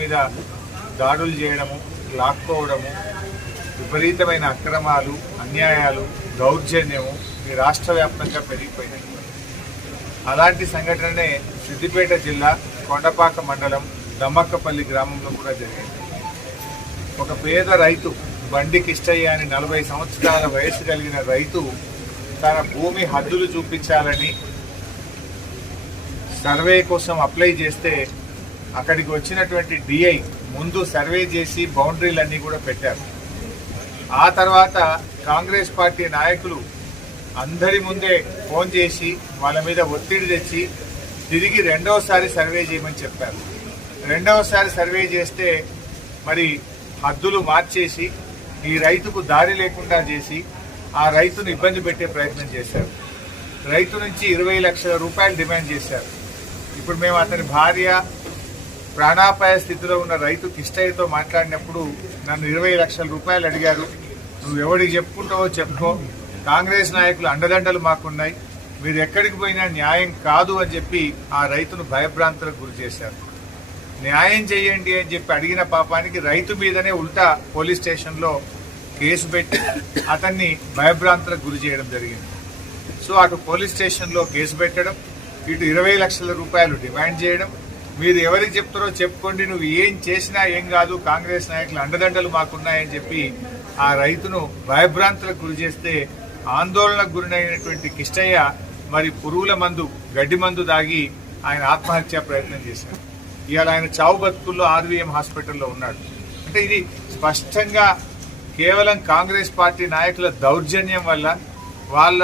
మీద దాడులు చేయడము లాక్కోవడము విపరీతమైన అక్రమాలు అన్యాయాలు దౌర్జన్యము ఈ రాష్ట్ర వ్యాప్తంగా పెరిగిపోయినాయి. అలాంటి సంఘటననే సిద్దిపేట జిల్లా కొండపాక మండలం దమ్మక్కపల్లి గ్రామంలో కూడా జరిగింది. ఒక పేద రైతు బండి కిష్టయ్య అని నలభై సంవత్సరాల వయసు కలిగిన రైతు తన భూమి హద్దులు చూపించాలని సర్వే కోసం అప్లై చేస్తే అక్కడికి వచ్చినటువంటి డిఐ ముందు సర్వే చేసి బౌండరీలన్నీ కూడా పెట్టారు. ఆ తర్వాత కాంగ్రెస్ పార్టీ నాయకులు అందరి ముందే ఫోన్ చేసి వాళ్ళ మీద ఒత్తిడి తెచ్చి తిరిగి రెండవసారి సర్వే చేయమని చెప్పారు. రెండవసారి సర్వే చేస్తే మరి హద్దులు మార్చేసి ఈ రైతుకు దారి లేకుండా చేసి ఆ రైతును ఇబ్బంది పెట్టే ప్రయత్నం చేశారు. రైతు నుంచి ఇరవై లక్షల రూపాయలు డిమాండ్ చేశారు. ఇప్పుడు మేము అతని భార్య ప్రాణాపాయ స్థితిలో ఉన్న రైతు కిష్టయ్యతో మాట్లాడినప్పుడు నన్ను ఇరవై లక్షల రూపాయలు అడిగారు. నువ్వు ఎవడికి చెప్పుకుంటావో చెప్పుకో. కాంగ్రెస్ నాయకులు అండదండలు మాకున్నాయి. మీరు ఎక్కడికి పోయినా న్యాయం కాదు అని చెప్పి ఆ రైతును భయభ్రాంతులకు గురి చేశారు. న్యాయం చేయండి అని చెప్పి అడిగిన పాపానికి రైతు మీదనే ఉల్టా పోలీస్ స్టేషన్లో కేసు పెట్టి అతన్ని భయభ్రాంతులకు గురి చేయడం జరిగింది. సో అటు పోలీస్ స్టేషన్లో కేసు పెట్టడం ఇటు ఇరవై లక్షల రూపాయలు డిమాండ్ చేయడం మీరు ఎవరికి చెప్తారో చెప్పుకోండి. నువ్వు ఏం చేసినా ఏం కాదు. కాంగ్రెస్ నాయకులు అండదండలు మాకున్నాయని చెప్పి ఆ రైతును భయభ్రాంతులకు గురి చేస్తే ఆందోళనకు గురినైనటువంటి కిష్టయ్య మరి పురుగుల మందు గడ్డి మందు దాగి ఆయన ఆత్మహత్య ప్రయత్నం చేశారు ఇవాళ ఆయన చావు బతుకుల్లో ఆర్వీఎం హాస్పిటల్లో ఉన్నాడు. అంటే ఇది స్పష్టంగా కేవలం కాంగ్రెస్ పార్టీ నాయకుల దౌర్జన్యం వల్ల వాళ్ళ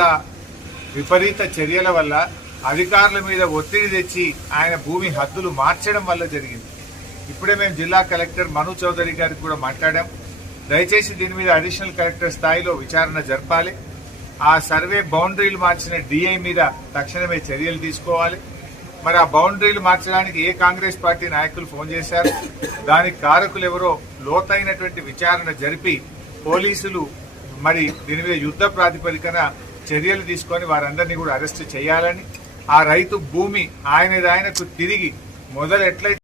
విపరీత చర్యల వల్ల అధికారుల మీద ఒత్తిడి తెచ్చి ఆయన భూమి హద్దులు మార్చడం వల్ల జరిగింది. ఇప్పుడే మేము జిల్లా కలెక్టర్ మను చౌదరి గారికి కూడా మాట్లాడాం. దయచేసి దీని మీద అడిషనల్ కలెక్టర్ స్థాయిలో విచారణ జరపాలి. ఆ సర్వే బౌండరీలు మార్చిన డిఐ మీద తక్షణమే చర్యలు తీసుకోవాలి. మరి ఆ బౌండరీలు మార్చడానికి ఏ కాంగ్రెస్ పార్టీ నాయకులు ఫోన్ చేశారు? దానికి కారకులు ఎవరో లోతైనటువంటి విచారణ జరిపి పోలీసులు మరి దీని మీద యుద్ధ ప్రాతిపదికన చర్యలు తీసుకొని వారందరినీ కూడా అరెస్ట్ చేయాలని ఆ రైతు భూమి ఆయనది ఆయనకు తిరిగి మొదలు ఎట్లయితే